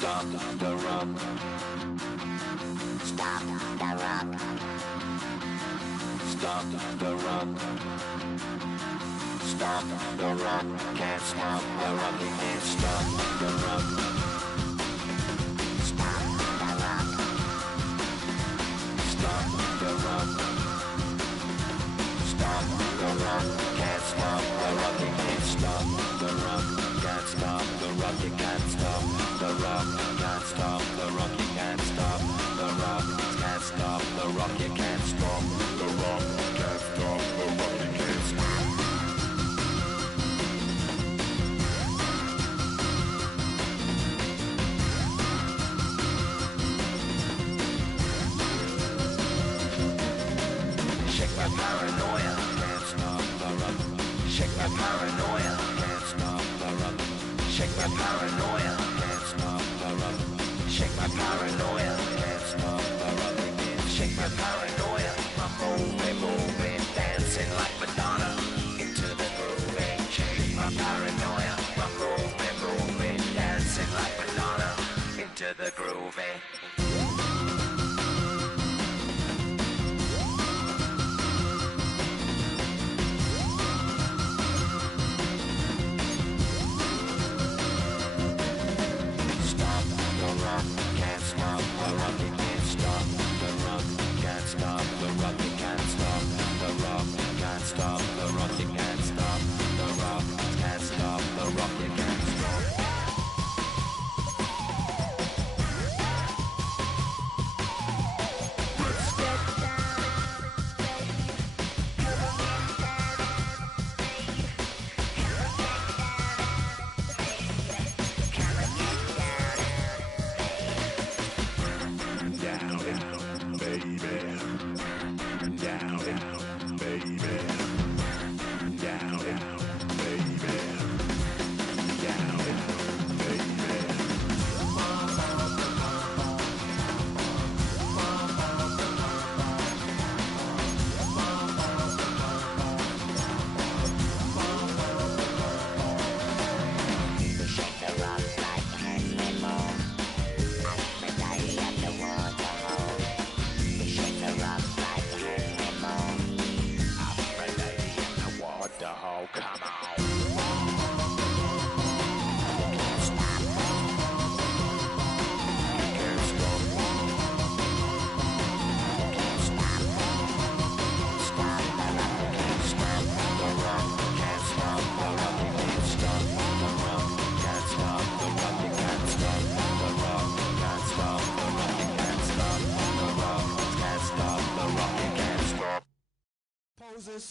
Stop the rock. Stop the rock. Stop the rock. Stop the rock. Can't stop the rock. You can't stop the rock. Stop the rock. Stop the rock. Stop the rock. Can't stop the rock. You can't stop the rock. Can't stop the rock. You can't stop the rock. Can't stop the rock. You can't stop the rock. Can't stop the rock. You can't stop the rock. Can't stop the rock. You can't stop. Shake my paranoia. Can't stop the rock. Shake my paranoia. Can't stop the rock. Shake my paranoia. Can't stop the rock. Shake my paranoia. Can't stop the rock. Shake my paranoia. I'm moving, dancing like Madonna into the groove. Shake my paranoia. I'm moving, dancing like Madonna into the groove. Can't stop the rock, you can't stop the rock, can't stop the rock, you can't stop the rock, can't stop the rock, you can't stop the rock, can't stop the rock, you can't stop. Let's get down, baby. Come on, get down, baby. Come on, get down, baby. Come on, get down. Down, baby. Down, baby. Down, baby. Down, baby. Shake the rock like Henry Moore. Aphrodite at the waterhole. Shake the rock like Henry Moore. Aphrodite at the waterhole. Come on. Can't stop. Can't stop. Can't stop. Stop the rock. Can't stop the rock. Can't stop the rock. Can't stop the rock. Can't stop the rock. You can't stop the rock. Can't stop the rock. You can't stop the rock. Can't stop the rock. You can't stop. Poses.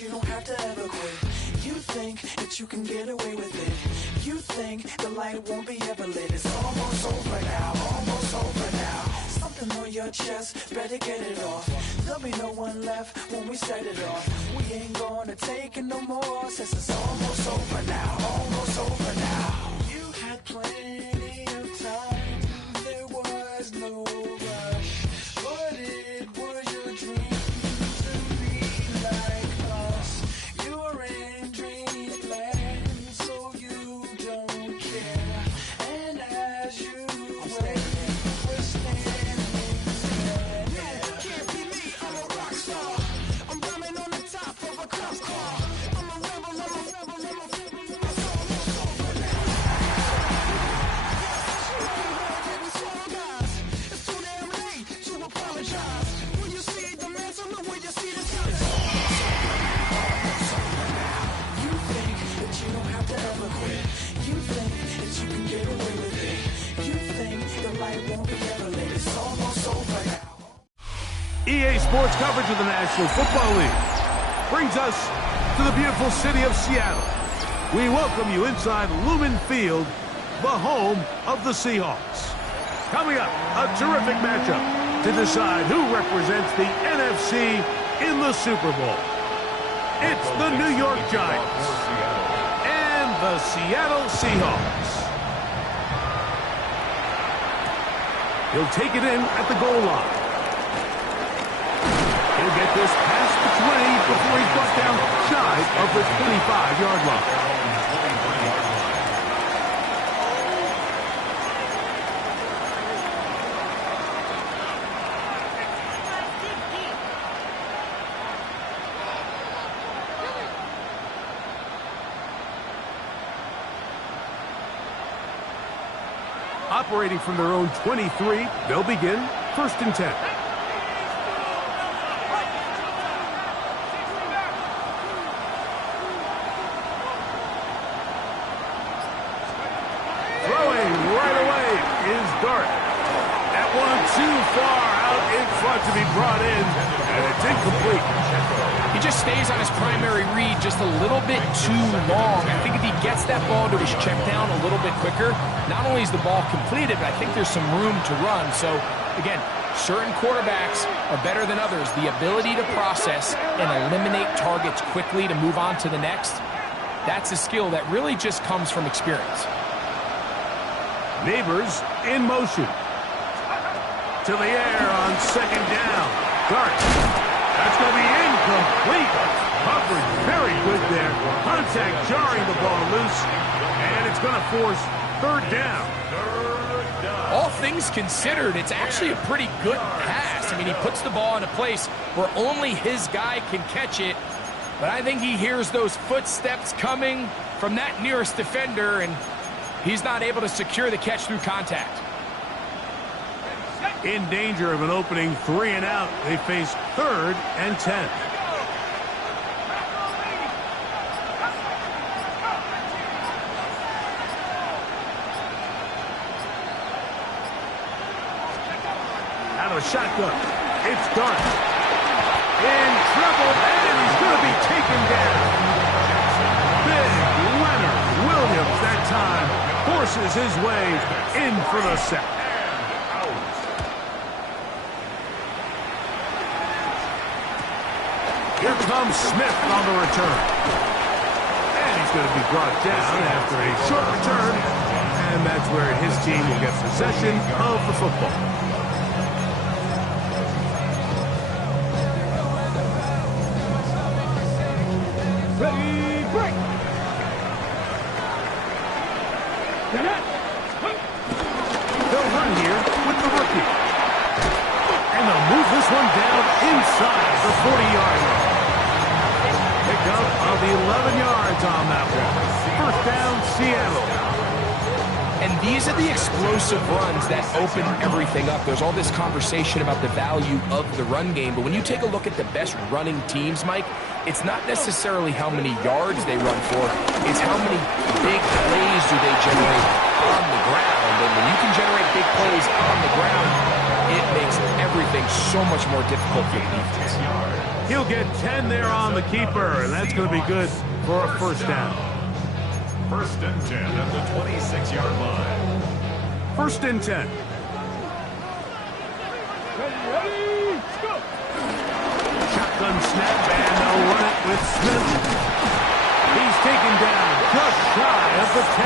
You don't have to ever quit. You think that you can get away with it. You think the light won't be ever lit. It's almost over now, almost over now. Something on your chest, better get it off. There'll be no one left when we set it off. We ain't gonna take it no more, since it's almost over now, almost over now. You had plenty of time, there was no rush, but it was your dream to be like us. You're in dreamland, so you don't care. And as you wait, we're standing there. Can't be me, I'm a rock star. EA Sports coverage of the National Football League brings us to the beautiful city of Seattle. We welcome you inside Lumen Field, the home of the Seahawks. Coming up, a terrific matchup to decide who represents the NFC in the Super Bowl. It's the New York Giants and the Seattle Seahawks. He'll take it in at the goal line. He'll get this past the 20 before he's brought down shy of the 25-yard line. Operating from their own 23, they'll begin 1st and 10. Throwing right away is Dart. That one too far out in front to be brought in, and it's incomplete. He just stays on his primary read just a little bit too long. I think if he gets that ball to his check down a little bit quicker, not only is the ball completed, but I think there's some room to run. So, again, certain quarterbacks are better than others. The ability to process and eliminate targets quickly to move on to the next, that's a skill that really just comes from experience. Neighbors in motion. To the air on 2nd down. Dart. That's going to be incomplete. Coverage very good there. Contact jarring the ball loose. And it's going to force 3rd down. All things considered, it's actually a pretty good pass. I mean, he puts the ball in a place where only his guy can catch it. But I think he hears those footsteps coming from that nearest defender, and he's not able to secure the catch through contact. In danger of an opening 3 and out. They face 3rd and 10. Out of a shotgun. It's Dart. In trouble, and he's going to be taken down. Big Leonard Williams that time forces his way in for the sack. Here comes Smith on the return. And he's going to be brought down after a short return. And that's where his team will get possession of the football. Ready, break! They'll run here with the rookie. And they'll move this one down inside the 40-yard line. Pick up of 11 yards on that one. 1st down, Seattle. And these are the explosive runs that open everything up. There's all this conversation about the value of the run game, but when you take a look at the best running teams, Mike, it's not necessarily how many yards they run for, it's how many big plays do they generate on the ground. And when you can generate big plays on the ground, it makes everything so much more difficult for the defense. He'll get 10 there on the keeper, and that's going to be good for a 1st down. 1st and 10 at the 26-yard line. 1st and 10. Ready, go! Shotgun snap, and they'll run it with Smith. He's taken down just shy of the 10.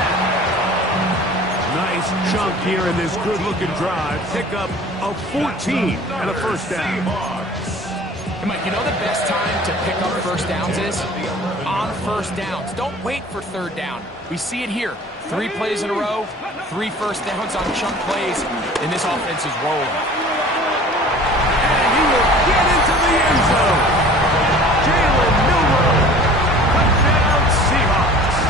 Nice chunk here in this good-looking drive. Pick up of 14 and a 1st down. Hey, Mike, you know the best time to pick up 1st downs is? On 1st downs. Don't wait for 3rd down. We see it here. 3 plays in a row, 3 1st downs on chunk plays, and this offense is rolling. And he will get into the end zone. Jalen Milroe, touchdown Seahawks.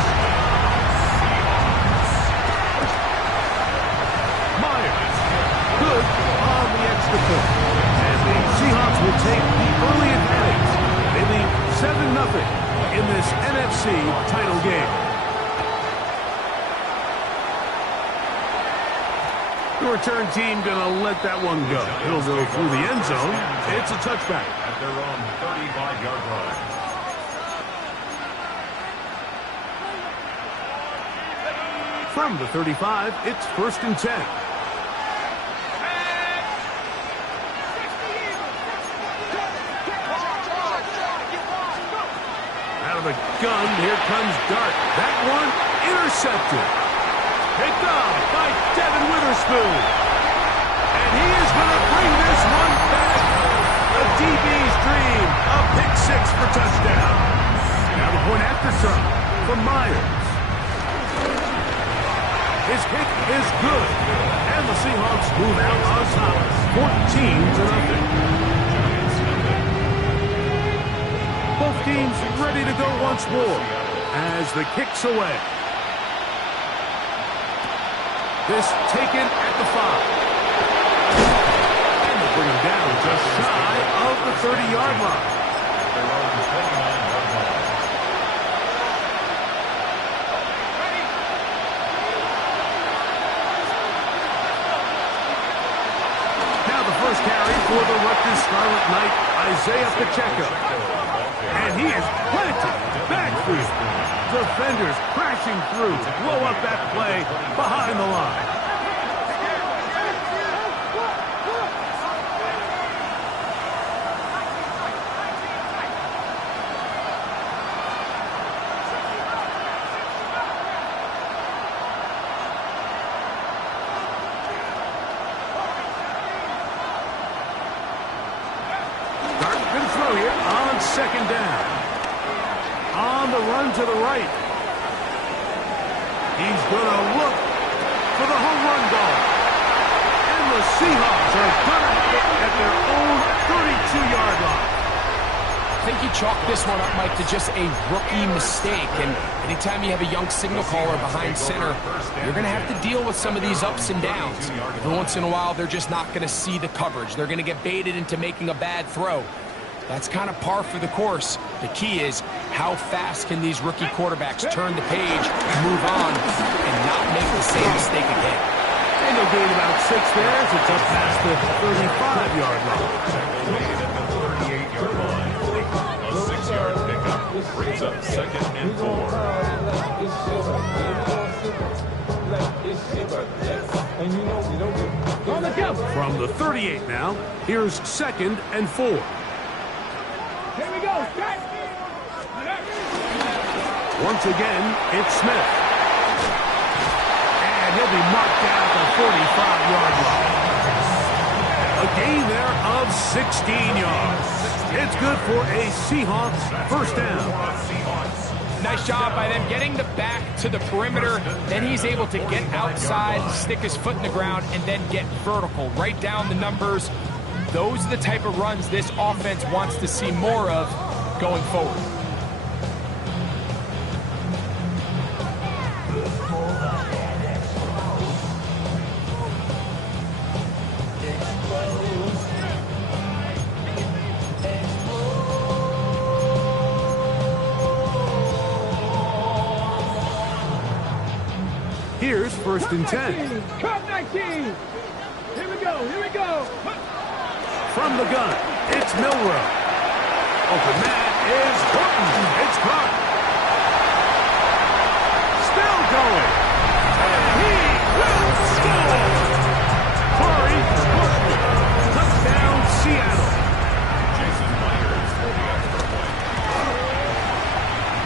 Myers, good on the extra point. And the Seahawks will take the early advantage. They lead 7-0 in this NFC title game. The return team going to let that one go. It'll go through the end zone. It's a touchback. At their own 35-yard line. From the 35, it's 1st and 10. Out of the gun, here comes Dart. That one intercepted. Picked up by Devin Witherspoon. And he is going to bring this one back. The DB's dream. A pick six for touchdown. Now the point after try from Myers. His kick is good. And the Seahawks move out on top. 14-0. Both teams ready to go once more as the kick's away. This taken at the 5. And they bring him down just shy of the 30-yard line. Now the first carry for the Rutgers Scarlet Knight, Isaiah Pacheco. And he is planted backfield. Defenders crashing through. Blow up that play behind the line. Darton can throw here on 2nd down. On the run to the right. He's going to look for the home run ball. And the Seahawks are going to have it at their own 32-yard line. I think you chalk this one up, Mike, to just a rookie mistake. And anytime you have a young signal caller behind center, you're going to have to deal with some of these ups and downs. Every once in a while, they're just not going to see the coverage. They're going to get baited into making a bad throw. That's kind of par for the course. The key is how fast can these rookie quarterbacks turn the page, move on, and not make the same mistake again. And they'll gain about 6 there. It's up past the 35-yard line. At the 38-yard line. A 6-yard pickup brings up 2nd and 4. From the 38 now, here's 2nd and 4. Here we go. Once again, it's Smith. And he'll be marked down at the 45-yard line. A gain there of 16 yards. It's good for a Seahawks first down. Nice job by them getting the back to the perimeter. Then he's able to get outside, stick his foot in the ground, and then get vertical. Right down the numbers. Those are the type of runs this offense wants to see more of going forward. Here's 1st and 10. Cut 19. Here we go. Here we go. From the gun, it's Milroe. Open man is Horton. It's caught. Still going. And he will score. Corey Horton. Touchdown, Seattle. Jason Myers for the extra point.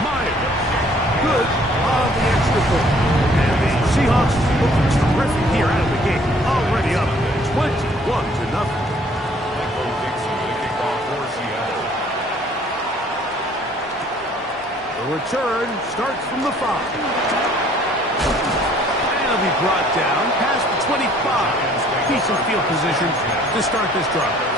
Myers. Good on the extra point. And the Seahawks looking terrific here out of the gate. Already up 21-0. The return starts from the 5. And he'll be brought down past the 25. Decent field position to start this drive.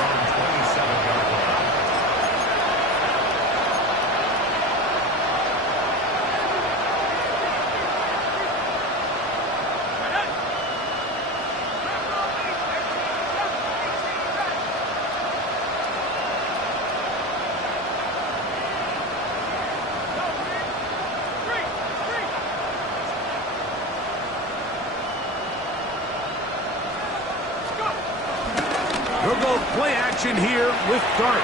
They'll go play action here with Dart.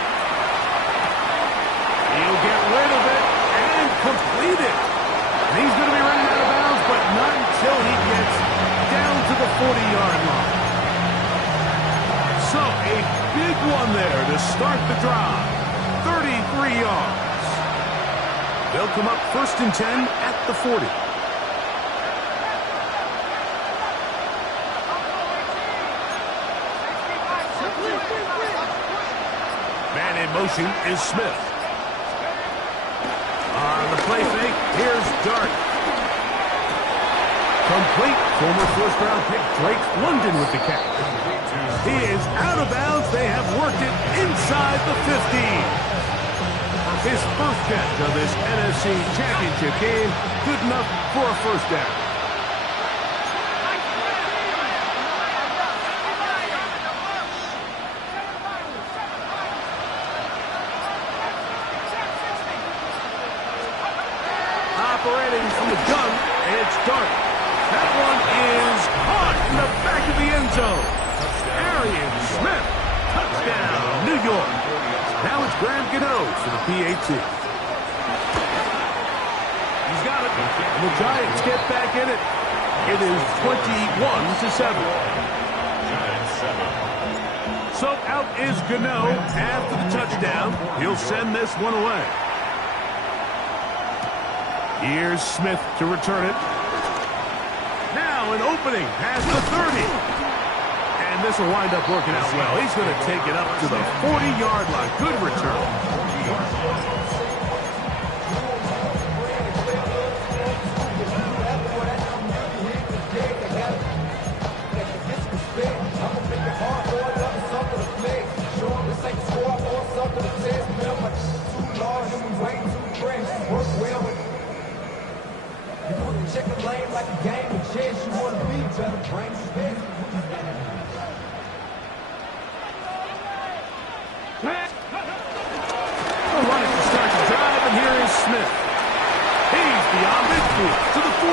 He'll get rid of it and complete it. And he's going to be running out of bounds, but not until he gets down to the 40-yard line. So a big one there to start the drive. 33 yards. They'll come up 1st and 10 at the 40. Man in motion is Smith. On the play fake, here's Dart. Complete. Former first-round pick Drake London with the catch. He is out of bounds. They have worked it inside the 15. His first catch of this NFC Championship game, good enough for a first down. Operating from the gun, it's Dart. That one is caught in the back of the end zone. Arian Smith, touchdown, New York. Now it's Graham Gano for the PAT. He's got it, and the Giants get back in it. It is 21-7. So out is Gano after the touchdown. He'll send this one away. Here's Smith to return it. Now an opening past the 30. And this will wind up working out well. He's going to take it up to the 40-yard line. Good return. Check the lane like a game of chess. You want to be better, bring space. Running to start the drive, and here is Smith. He's beyond midfield to the 45.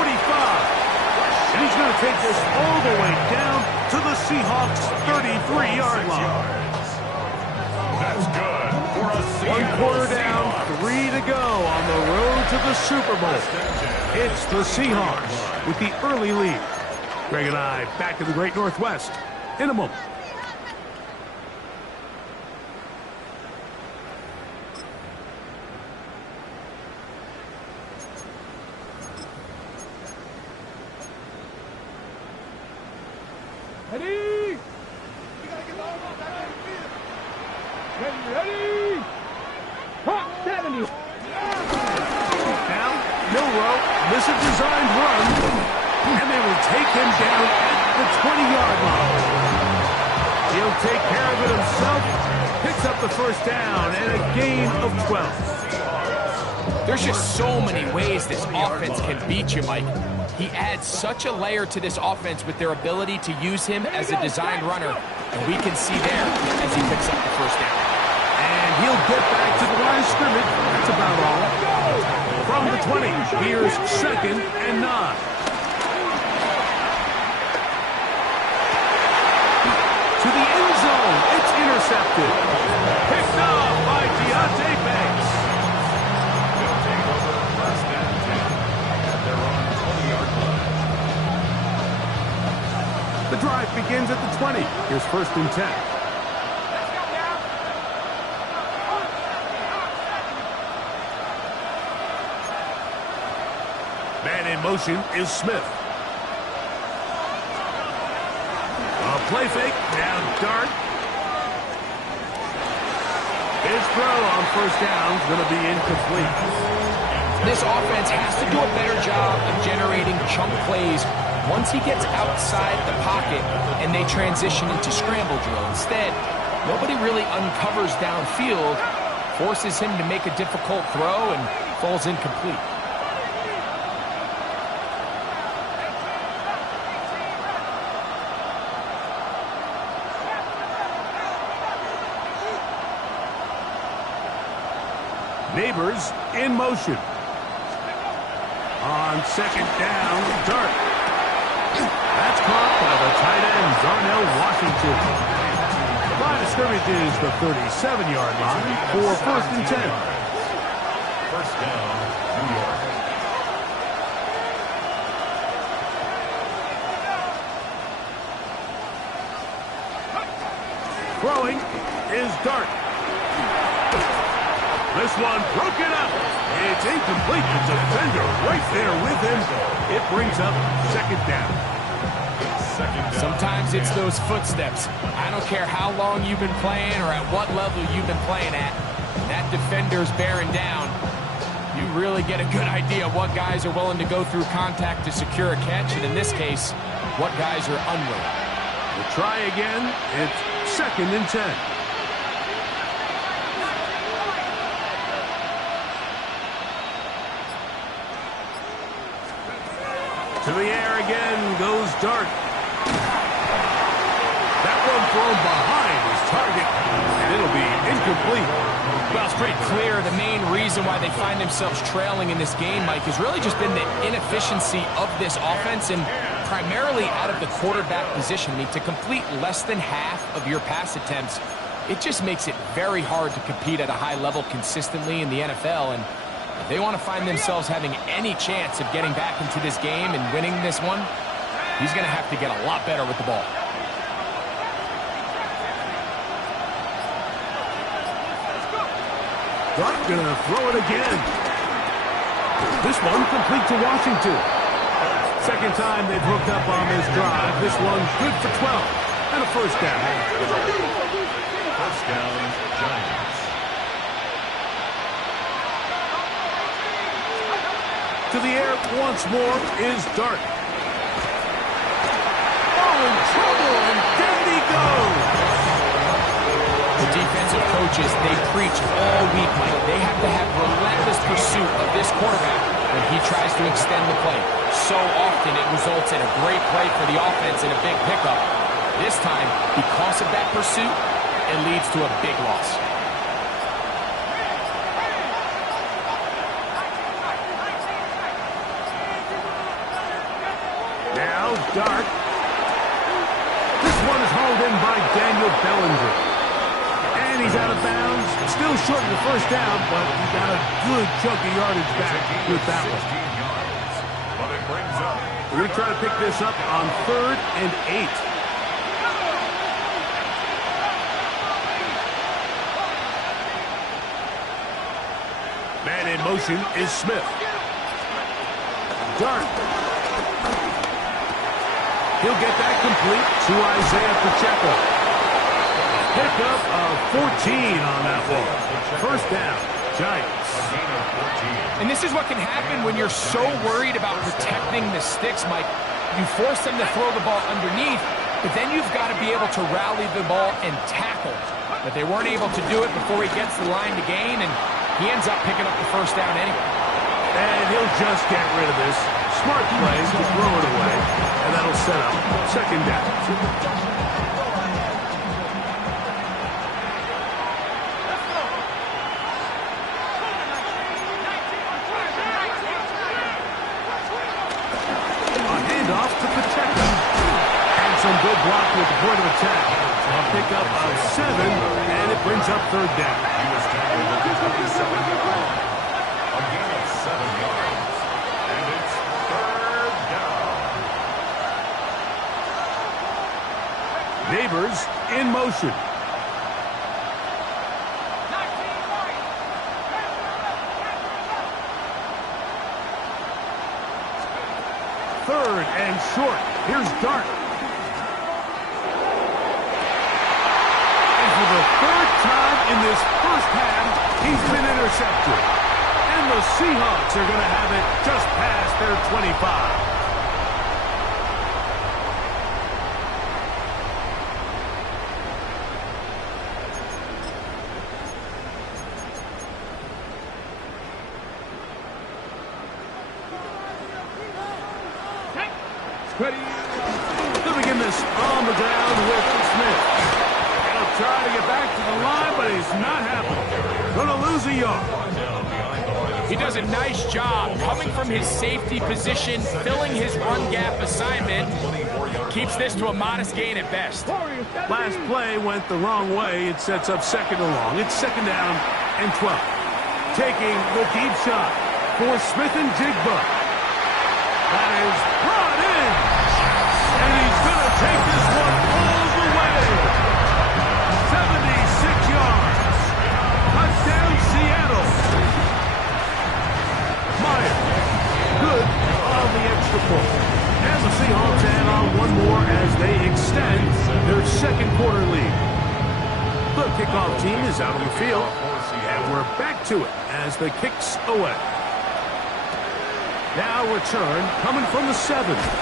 And he's going to take this all the way down to the Seahawks' 33-yard line. That's good for a One quarter down, 3 to go on the road to the Super Bowl. It's the Seahawks with the early lead. Greg and I back in the Great Northwest in a moment. Ready? Ready? Hot 70. Now, Milroe, this is a designed run, and they will take him down at the 20-yard line. He'll take care of it himself, picks up the first down, and a gain of 12. There's just so many ways this offense can beat you, Mike. He adds such a layer to this offense with their ability to use him as a designed runner. And we can see there as he picks up the first down. And he'll get back to the line of scrimmage. That's about all. From the 20, here's 2nd and 9. To the end zone, it's intercepted. Picked off by Deontay Banks. They'll take over less than 10 at their own 20-yard line. The drive begins at the 20. Here's 1st and 10. Man in motion is Smith. A play fake, now Dart. His throw on first down is going to be incomplete. This offense has to do a better job of generating chunk plays once he gets outside the pocket and they transition into scramble drill. Instead, nobody really uncovers downfield, forces him to make a difficult throw, and falls incomplete. Neighbors in motion. On 2nd down, Dart. That's caught by the tight end, Darnell Washington. Trying to scrimmage is the 37-yard line for 1st and 10. First down, New York. Throwing is Dart. This one broken up. It's incomplete. The defender right there with him. It brings up 2nd down. Sometimes it's those footsteps. I don't care how long you've been playing or at what level you've been playing at. That defender's bearing down. You really get a good idea of what guys are willing to go through contact to secure a catch, and in this case, what guys are unwilling. We'll try again. It's 2nd and 10. To the air again goes Dart. That one thrown behind his target, and it'll be incomplete. Well, it's pretty clear the main reason why they find themselves trailing in this game, Mike, has really just been the inefficiency of this offense and primarily out of the quarterback position. I mean, to complete less than half of your pass attempts, it just makes it very hard to compete at a high level consistently in the NFL. And if they want to find themselves having any chance of getting back into this game and winning this one, he's going to have to get a lot better with the ball. Dart gonna throw it again. This one complete to Washington. 2nd time they've hooked up on this drive. This one's good for 12 and a 1st down. First down, Giants. To the air once more is Dart. Oh, in trouble, and down he goes. The defensive coaches, they preach all week, Mike. They have to have relentless pursuit of this quarterback when he tries to extend the play. So often it results in a great play for the offense and a big pickup. This time, because of that pursuit, it leads to a big loss. Now Dart. This one is hauled in by Daniel Bellinger. And he's out of bounds. Still short of the 1st down, but he got a good chunk of yardage back with that one. But it brings up. We're going to try to pick this up on 3rd and 8. Man in motion is Smith. Dart. He'll get that complete to Isaiah Pacheco. Pickup of 14 on that one. 1st down, Giants. And this is what can happen when you're so worried about protecting the sticks, Mike. You force them to throw the ball underneath, but then you've got to be able to rally the ball and tackle. But they weren't able to do it before he gets the line to gain, and he ends up picking up the 1st down anyway. And he'll just get rid of this. Smart play to throw it away, and that'll set up 2nd down. Good block with the point of attack. A pickup of 7, and it brings up 3rd down. He was tackled at the 27-yard line. A gain of 7 yards. And it's 3rd down. Neighbors in motion. Third and short. Here's Dart. For the 3rd time in this 1st half, he's been intercepted. And the Seahawks are going to have it just past their 25. Ready. They'll begin this on the ground with Smith. Trying to get back to the line, but he's not happening. Going to lose a yard. Down behind the line of He does a nice job coming from his safety position, filling his run gap assignment. Keeps this to a modest gain at best. Last play went the wrong way. It sets up second and long. It's second down and 12. Taking the deep shot for Smith and Jigba. That is brought in. And he's going to take this one all the way. 76 yards. Touchdown, Seattle. Meyer, good on the extra point. And the Seahawks add on one more as they extend their second quarter lead. The kickoff team is out on the field, and we're back to it as the kicks away. Now return coming from the 7. Across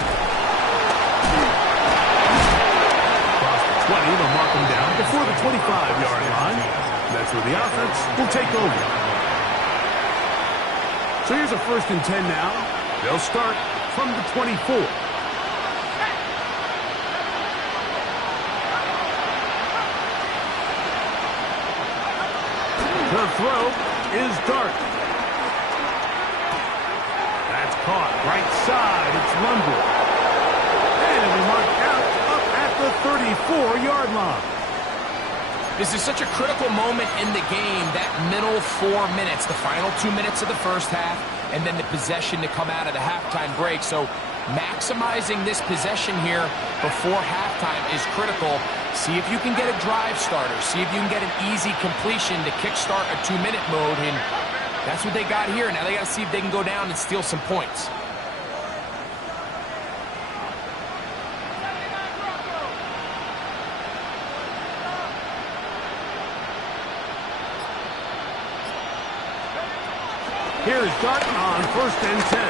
the 20, they'll mark them down before the 25-yard line. That's where the offense will take over. So here's a 1st and 10 now. They'll start from the 24. The throw is Dart. That's caught right side. It's Lundgren. And it'll be marked out up at the 34-yard line. This is such a critical moment in the game, that middle 4 minutes, the final 2 minutes of the first half, and then the possession to come out of the halftime break. So maximizing this possession here before halftime is critical. See if you can get a drive starter. See if you can get an easy completion to kickstart a 2-minute mode, and that's what they got here. Now they got to see if they can go down and steal some points. Here's Darton on 1st and 10.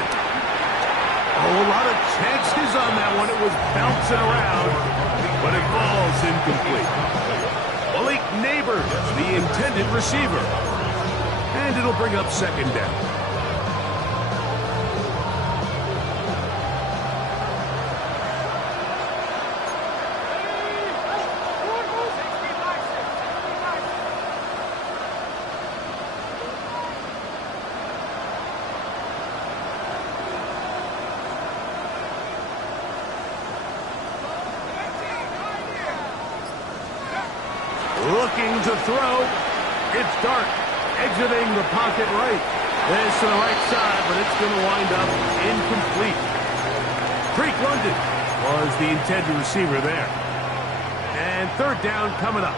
Oh, a lot of chances on that one. It was bouncing around, but it falls incomplete. Malik Neighbors, the intended receiver. And it'll bring up second down. Looking to throw. It's Dart exiting the pocket right. This to the right side, but it's going to wind up incomplete. Drake London was the intended receiver there. And 3rd down coming up.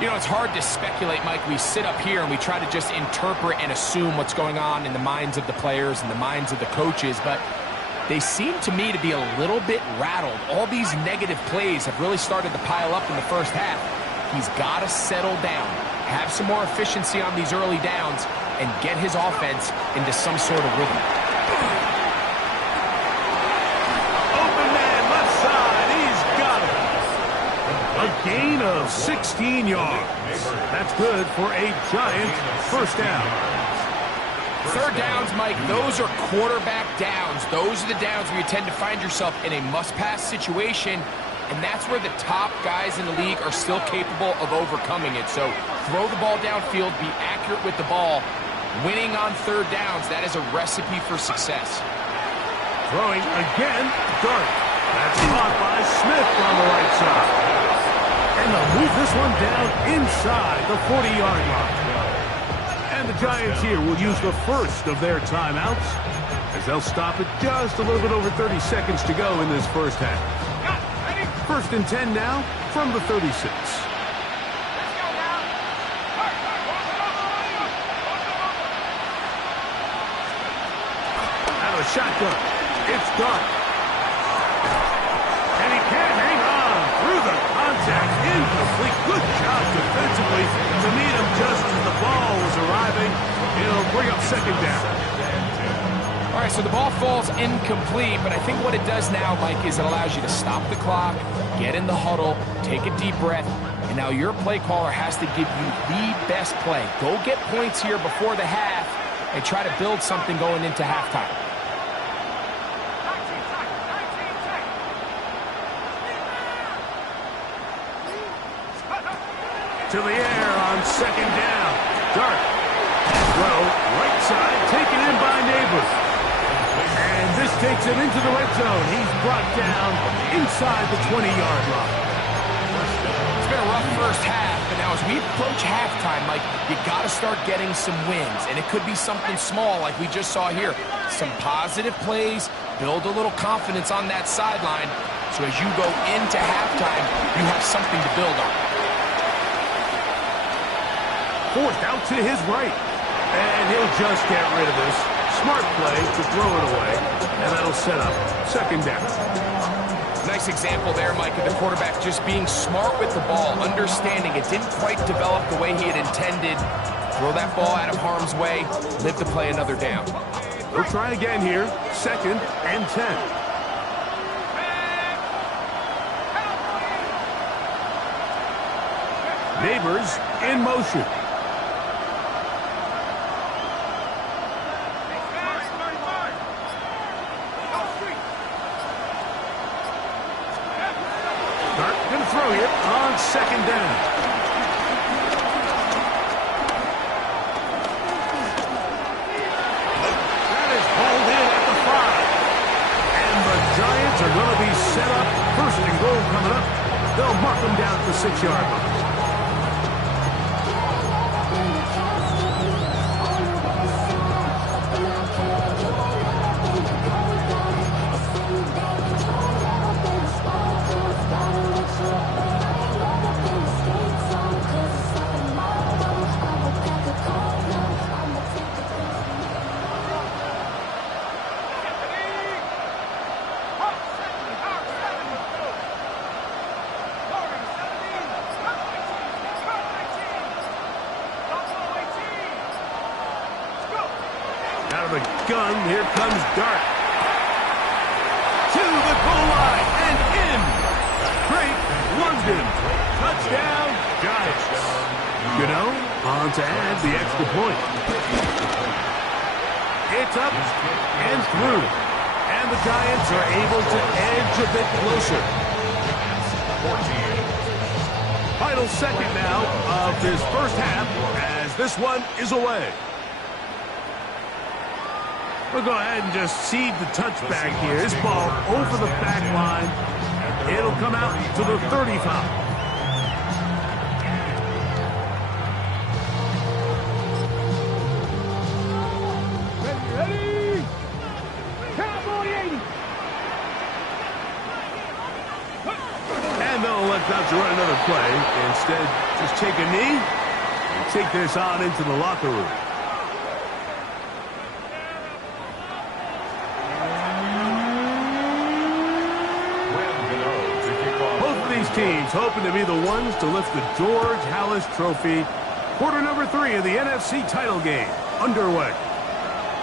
You know, it's hard to speculate, Mike. We sit up here and we try to just interpret and assume what's going on in the minds of the players and the minds of the coaches, but they seem to me to be a little bit rattled. All these negative plays have really started to pile up in the first half. He's got to settle down, have some more efficiency on these early downs, and get his offense into some sort of rhythm. Open man, left side, he's got it. A gain of 16 yards. That's good for a giant 1st down. 3rd downs, Mike, those are quarterback downs. Those are the downs where you tend to find yourself in a must-pass situation, and that's where the top guys in the league are still capable of overcoming it. So throw the ball downfield, be accurate with the ball. Winning on 3rd downs, that is a recipe for success. Throwing again, Dart. That's caught by Smith on the right side. And they'll move this one down inside the 40-yard line. And the Giants here will use the first of their timeouts as they'll stop it just a little bit over 30 seconds to go in this first half. 1st and 10 now from the 36. Out of the shotgun, it's Dart. And he can't hang on through the contact. Incomplete. Good job defensively to meet him just as the ball was arriving. It'll bring up second down. All right, so the ball falls incomplete, but I think what it does now, Mike, is it allows you to stop the clock, get in the huddle, take a deep breath, and now your play caller has to give you the best play. Go get points here before the half and try to build something going into halftime. To the air on second down. Dart. Throw right side. taken in by Neighbors. And this takes him into the red zone. He's brought down inside the 20-yard line. It's been a rough first half, but now as we approach halftime, Mike, you got to start getting some wins. And it could be something small like we just saw here. Some positive plays, build a little confidence on that sideline. So as you go into halftime, you have something to build on. Forced out to his right. And he'll just get rid of this. Smart play to throw it away. And that'll set up second down. Nice example there, Mike, of the quarterback just being smart with the ball, understanding it didn't quite develop the way he had intended. Throw that ball out of harm's way, live to play another down. We'll try again here. 2nd and 10. Neighbors in motion. Going to throw here on 2nd down. That is hauled in at the 5. And the Giants are going to be set up. 1st and goal coming up. They'll mark them down at the 6-yard line. Out of the gun, here comes Dart. To the goal line and in. Drake London. Touchdown, Giants. Gano on to add the extra point. It's up and through. And the Giants are able to edge a bit closer. 14. Final second now of this first half as this one is away. We'll go ahead and just seed the touchback here. This ball over the back line. It'll come out to the 35. Ready? Cowboy 80. And they'll elect not to run another play. Instead, just take a knee and take this on into the locker room. Teams hoping to be the ones to lift the George Halas Trophy. Quarter number 3 of the NFC title game underway.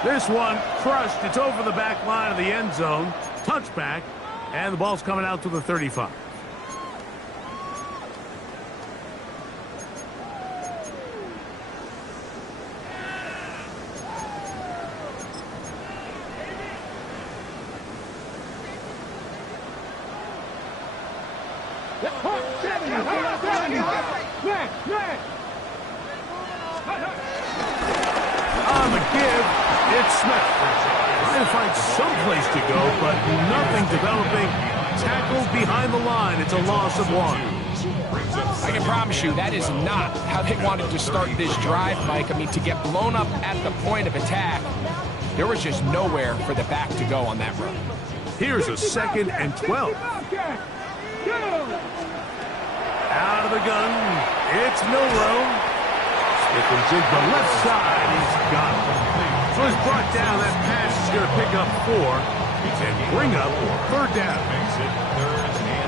This one crushed. It's over the back line of the end zone. Touchback. And the ball's coming out to the 35. On the give, it's Smith. Trying to find someplace to go, but nothing developing. Tackled behind the line. It's a loss of 1. I can promise you that is not how they wanted to start this drive, Mike. I mean, to get blown up at the point of attack, there was just nowhere for the back to go on that run. Here's a 2nd and 12. Out of the gun, it's Milroe. Smith and Jig the left side, he's got it. So he's brought down. That pass is going to pick up 4 and bring up 3rd down.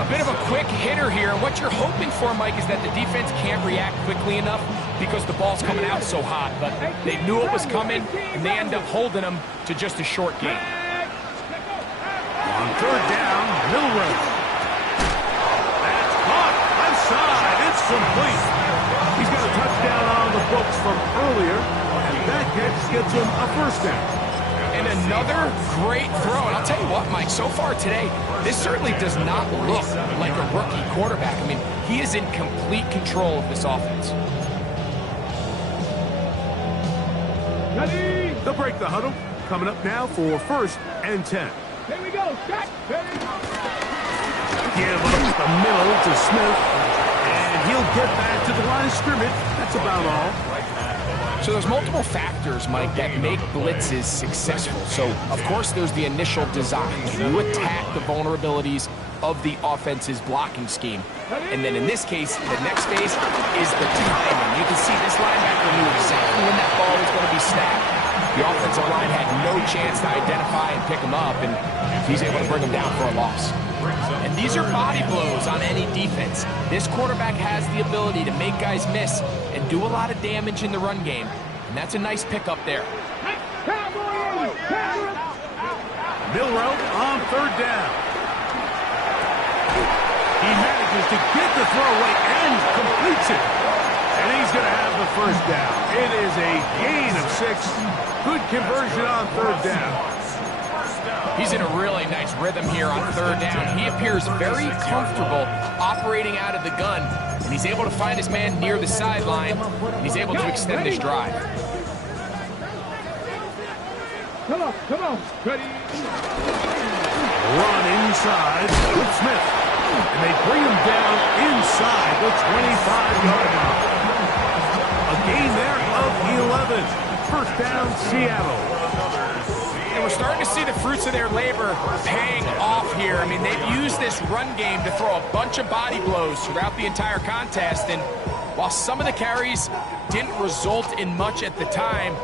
A bit of a quick hitter here. What you're hoping for, Mike, is that the defense can't react quickly enough because the ball's coming out so hot. But they knew it was coming, and they end up holding them to just a short gain. On 3rd down, Milroe. That's caught. Left side. It's complete. He's got a touchdown on the books from earlier, and that catch gets him a 1st down. And another great throw. And I'll tell you what, Mike, so far today, this certainly does not look like a rookie quarterback. I mean, he is in complete control of this offense. They'll break the huddle. Coming up now for 1st and 10. Here we go. Shot. Give up the middle to Smith. And he'll get back to the line of scrimmage. That's about all. So there's multiple factors, Mike, that make blitzes successful. So, of course, there's the initial design. You attack the vulnerabilities of the offense's blocking scheme. And then in this case, the next phase is the timing. You can see this linebacker knew exactly when that ball was going to be snapped. The offensive line had no chance to identify and pick him up, and he's able to bring him down for a loss. And these are body blows on any defense. This quarterback has the ability to make guys miss and do a lot of damage in the run game. And that's a nice pickup there. Milroe on 3rd down. He manages to get the throw away and completes it. And he's going to have the 1st down. It is a gain of 6. Good conversion on 3rd down. He's in a really nice rhythm here on 3rd down. He appears very comfortable operating out of the gun, and he's able to find his man near the sideline, and he's able to extend this drive. Come on. Ready. Run inside with Smith. And they bring him down inside the 25-yard line. A gain there of 11. 1st down, Seattle. And we're starting to see the fruits of their labor paying off here. I mean, they've used this run game to throw a bunch of body blows throughout the entire contest. And while some of the carries didn't result in much at the time,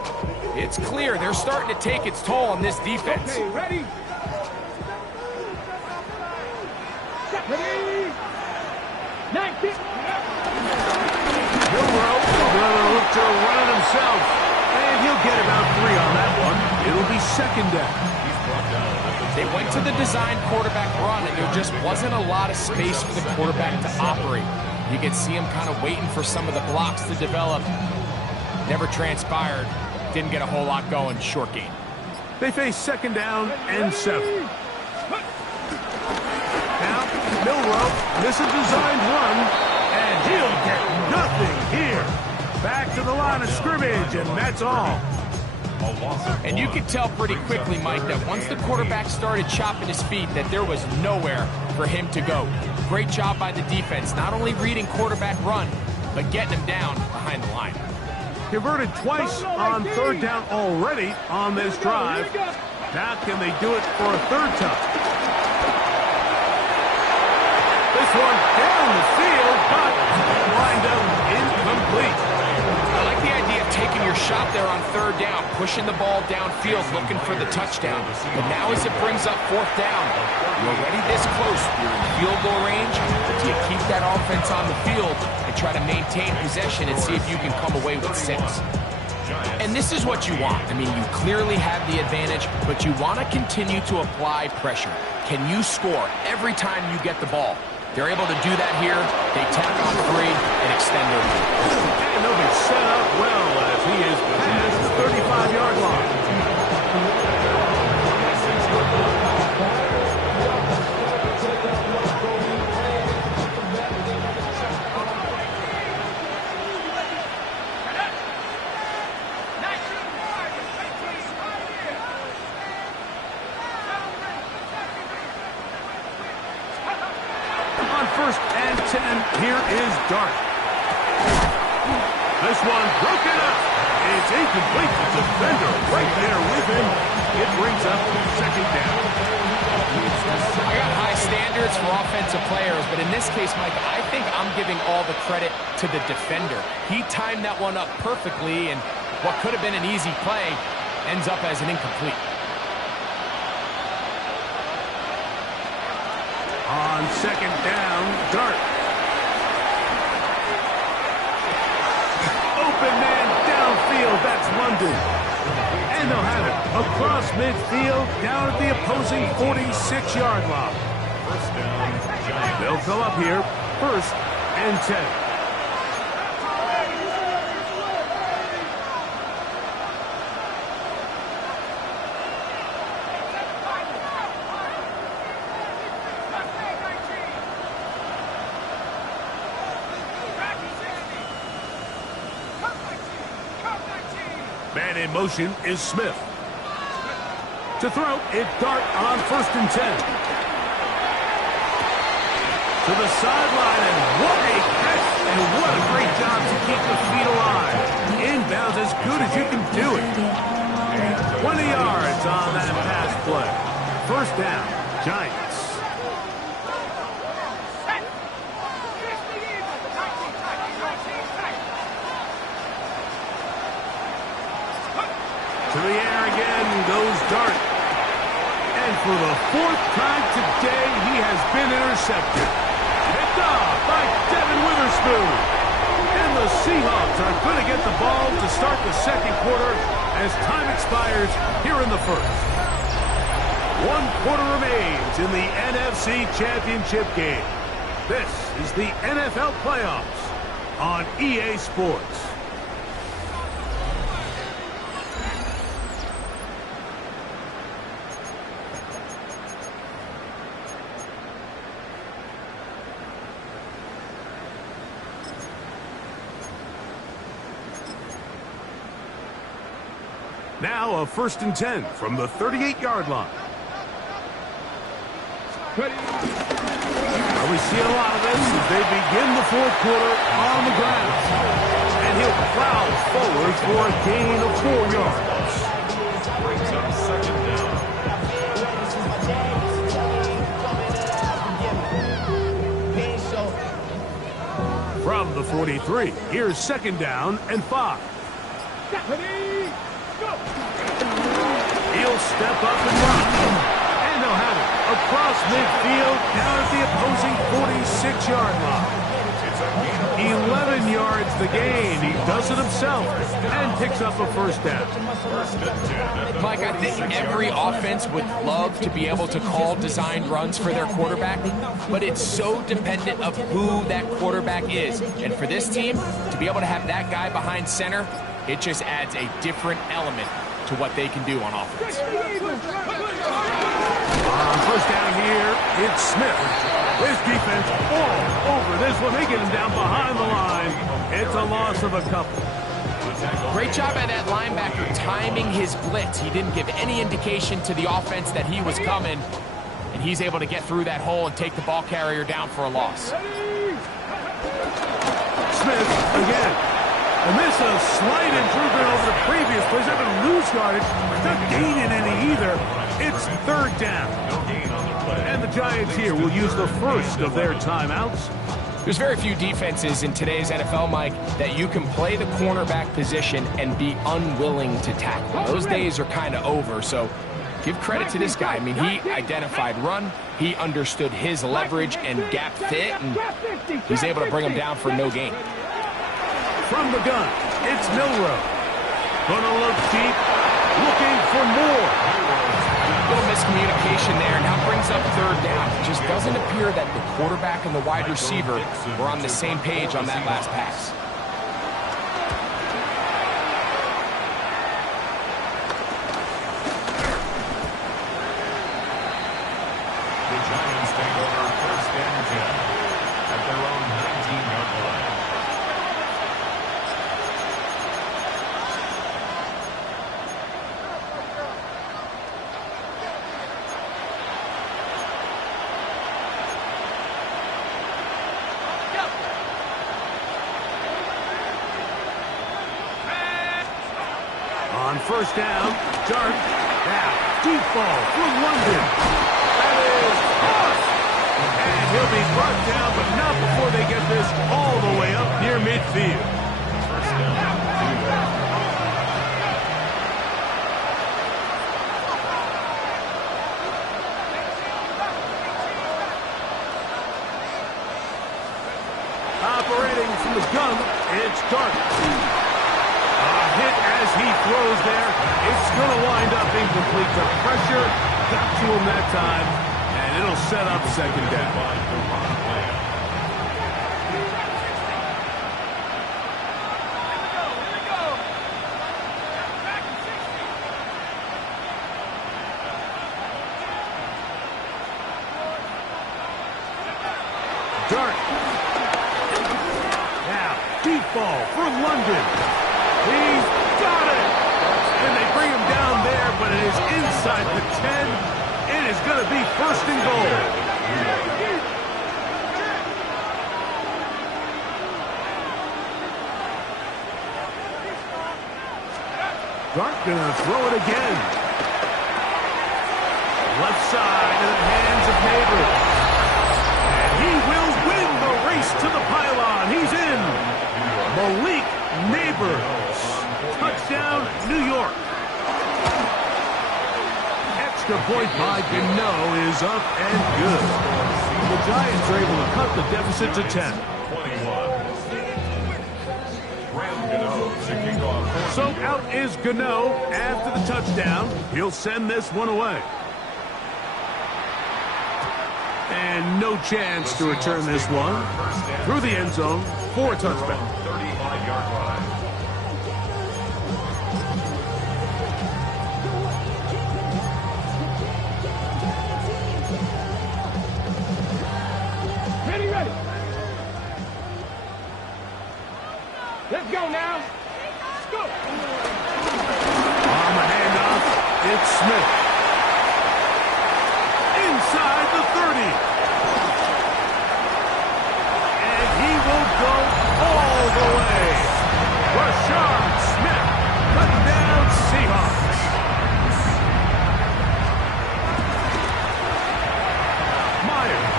it's clear they're starting to take its toll on this defense. Okay, ready. Ready. 19. Milroe going to look to run it himself. And he'll get about 3 on that one. It'll be 2nd down. They went to the design quarterback run, and there just wasn't a lot of space for the quarterback to operate. You could see him kind of waiting for some of the blocks to develop. Never transpired. Didn't get a whole lot going. Short gain. They face 2nd down and 7. Now, Milroe, this is a designed run, and he'll get nothing here. Back to the line of scrimmage, and that's all. And you could tell pretty quickly, Mike, that once the quarterback started chopping his feet, that there was nowhere for him to go. Great job by the defense, not only reading quarterback run, but getting him down behind the line. Converted twice on 3rd down already on this drive. Now can they do it for a 3rd time? This one down the field, but lined up incomplete. I like the idea of taking your shot there on 3rd down, pushing the ball downfield, looking for the touchdown. But now as it brings up 4th down, you're already this close. You're in field goal range. Do you keep that offense on the field and try to maintain possession and see if you can come away with 6? And this is what you want. I mean, you clearly have the advantage, but you want to continue to apply pressure. Can you score every time you get the ball? They're able to do that here. They tack on 3 and extend their lead. And they'll be set up well as he is past the 35-yard line. On 1st and 10, here is Dart. This one broken up. It's incomplete. The defender right there with him. It brings up 2nd down. I got high standards for offensive players, but in this case, Mike, I think I'm giving all the credit to the defender. He timed that one up perfectly, and what could have been an easy play ends up as an incomplete. On 2nd down, Dart. Open man downfield, that's London. And they'll have it across midfield, down at the opposing 46-yard line. They'll fill up here, 1st and 10. Man in motion is Smith. To throw, it's Dart on 1st and 10. To the sideline, and what a catch, and what a great job to keep the feet alive. Inbounds as good as you can do it. 20 yards on that pass play. 1st down, Giants. To the air again goes Dart. And for the 4th time today, he has been intercepted. Picked off by Devin Witherspoon. And the Seahawks are going to get the ball to start the 2nd quarter as time expires here in the 1st. 1 quarter remains in the NFC Championship game. This is the NFL Playoffs on EA Sports. Now a 1st and 10 from the 38-yard line. Well, we see a lot of this as they begin the 4th quarter on the ground. And he'll plow forward for a gain of 4 yards. Brings up 2nd down. From the 43, here's 2nd down and 5. He'll step up and run. And they'll have it across midfield down at the opposing 46-yard line. 11 yards the gain. He does it himself and picks up a 1st down. Mike, I think every offense would love to be able to call designed runs for their quarterback, but it's so dependent of who that quarterback is. And for this team, to be able to have that guy behind center, it just adds a different element to what they can do on offense. On 1st down here, it's Smith. His defense all over this one. They get him down behind the line. It's a loss of a couple. Great job by that linebacker timing his blitz. He didn't give any indication to the offense that he was coming, and he's able to get through that hole and take the ball carrier down for a loss. Smith again. And this is a slight improvement over the previous plays. They're going to lose yardage. Not gaining any either. It's 3rd down. And the Giants here will use the 1st of their timeouts. There's very few defenses in today's NFL, Mike, that you can play the cornerback position and be unwilling to tackle. Those days are kind of over, so give credit to this guy. I mean, he identified run, he understood his leverage and gap fit, and he's able to bring him down for no gain. From the gun, it's Milroe. Gonna look deep, looking for more. A little miscommunication there. Now brings up 3rd down. It just doesn't appear that the quarterback and the wide receiver were on the same page on that last pass. The Giants take over 1st and 10 at their own 19-yard line. On 1st down, Dart. Now, deep ball for London. That is caught. And he'll be brought down, but not before they get this all the way up near midfield. 1st down, 2 Operating from the gun, it's Dart. A hit as he throws there. It's going to wind up incomplete. The pressure got to him that time, and it'll set up 2nd down. Dart. Now, deep ball for London. He's got it. and they bring him down there, but it is inside the 10. It is going to be first and goal. Dart going to throw it again. Left side in the hands of Neighbors. And he will win the race to the pylon. He's in. Malik Neighbors. Touchdown, New York. Extra point by Gano is up and good. The Giants are able to cut the deficit to 10. So out is Gano after the touchdown. He'll send this one away. And no chance to return this one through the end zone for a touchback. 35-yard line. Ready, ready. Let's go now. Let's go. On the handoff, it's Smith. Inside the 30. And he will go all the way. Rashard Smith, touchdown Seahawks. Myers,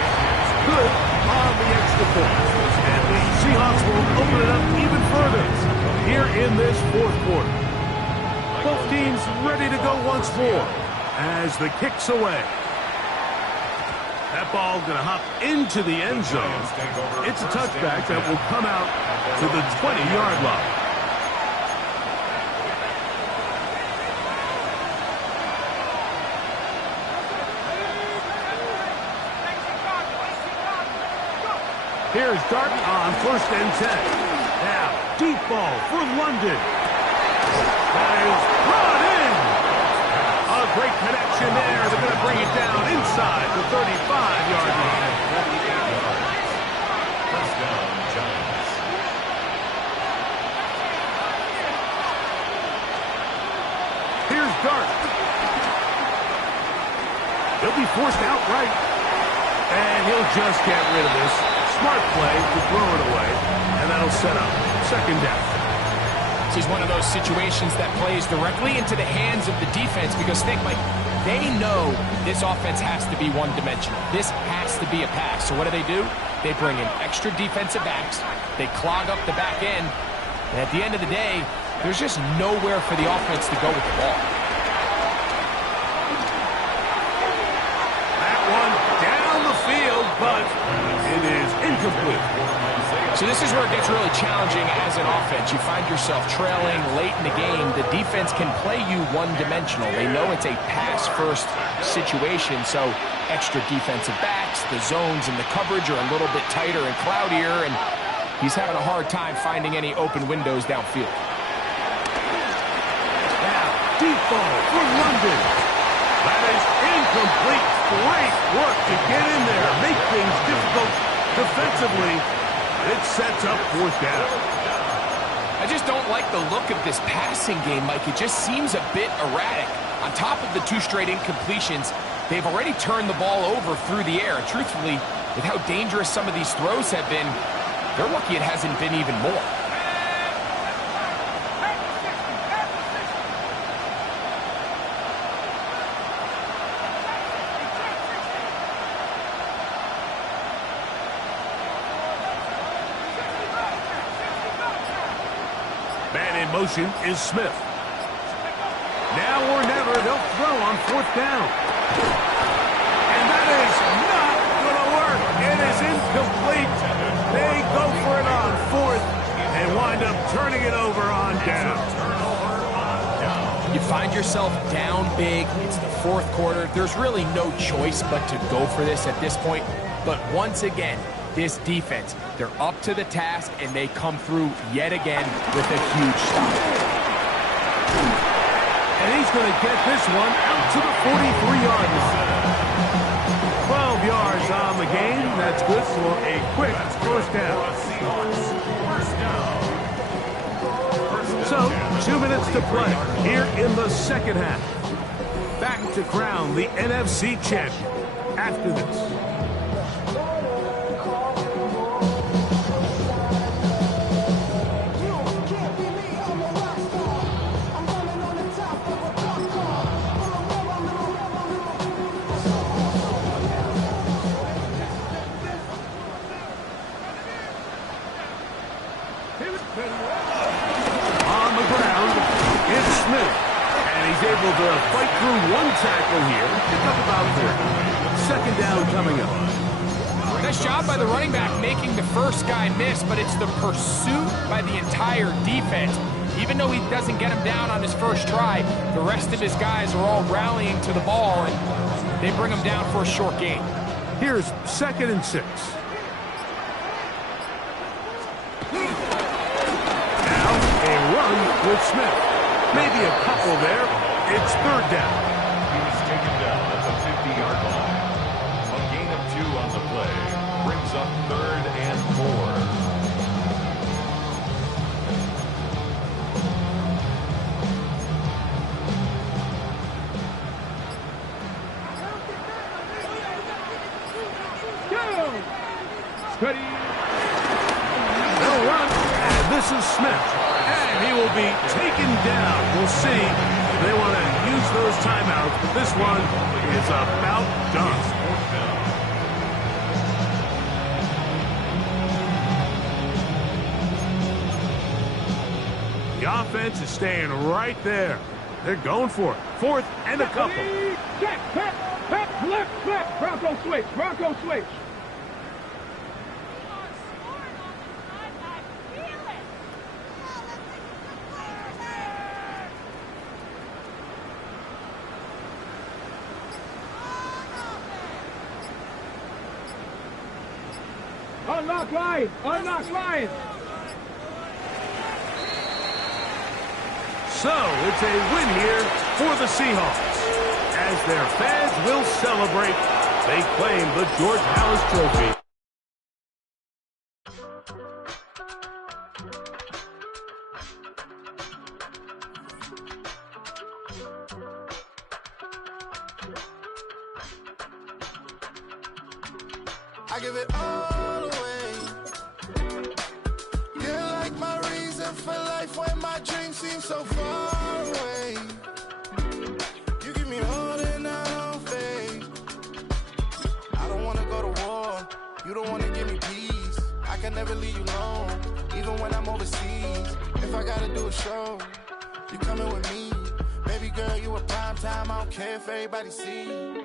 good on the extra point. And the Seahawks will open it up even further here in this fourth quarter. Both teams ready to go once more as the kick's away. That ball going to hop into the end zone. It's a touchback that will come out to the 20-yard line. Here's Dart on first and 10. Now, deep ball for London. That is brought in. A great connection there. They're going to bring it down inside the 35-yard line. Touchdown, Giants. Here's Dart. He'll be forced outright. And he'll just get rid of this. Smart play to throw it away. And that'll set up second down. This is one of those situations that plays directly into the hands of the defense because think, Mike, they know this offense has to be one-dimensional. This has to be a pass. So what do? They bring in extra defensive backs. They clog up the back end. And at the end of the day, there's just nowhere for the offense to go with the ball. That one down the field, but it is incomplete. So this is where it gets really challenging as an offense. You find yourself trailing late in the game. The defense can play you one-dimensional. They know it's a pass-first situation, so extra defensive backs, the zones and the coverage are a little bit tighter and cloudier, and he's having a hard time finding any open windows downfield. Now, deep ball for London. That is incomplete. Great work to get in there, make things difficult defensively. It sets up fourth down. I just don't like the look of this passing game, Mike. It just seems a bit erratic. On top of the 2 straight incompletions, they've already turned the ball over through the air. Truthfully, with how dangerous some of these throws have been, they're lucky it hasn't been even more. Man in motion is Smith. Now or never, they'll throw on fourth down. And that is not going to work. It is incomplete. They go for it on fourth and wind up turning it over on down. You find yourself down big. It's the fourth quarter. There's really no choice but to go for this at this point. But once again, this defense, they're up to the task, and they come through yet again with a huge stop. And he's going to get this one out to the 43-yard line. 12 yards on the game. That's good for a quick first down. So, 2 minutes to play here in the second half. Back to crown the NFC champion after this. On the ground, it's Smith. And he's able to fight through one tackle here. Pick up about 3. Second down coming up. Nice job by the running back making the first guy miss, but it's the pursuit by the entire defense. Even though he doesn't get him down on his first try, the rest of his guys are all rallying to the ball, and they bring him down for a short gain. Here's 2nd and 6. Run with Smith. Maybe a couple there. It's 3rd down. He was taken down at the 50-yard line. A gain of 2 on the play brings up 3rd and 4. Go! Steady. They'll run. And this is Smith. And he will be taken down. We'll see if they want to use those timeouts. But this one is about done. The offense is staying right there. They're going for it. 4th and a couple. Check, pep, left, left. Bronco switch, Bronco switch. Unlock line! Unlock line! So, it's a win here for the Seahawks. As their fans will celebrate, they claim the George Halas Trophy. I give it all away. You're like my reason for life when my dreams seem so far away. You give me all and I don't fade. I don't wanna go to war. You don't wanna give me peace. I can never leave you alone, even when I'm overseas. If I gotta do a show, you coming with me. Baby girl, you a prime time. I don't care if everybody sees.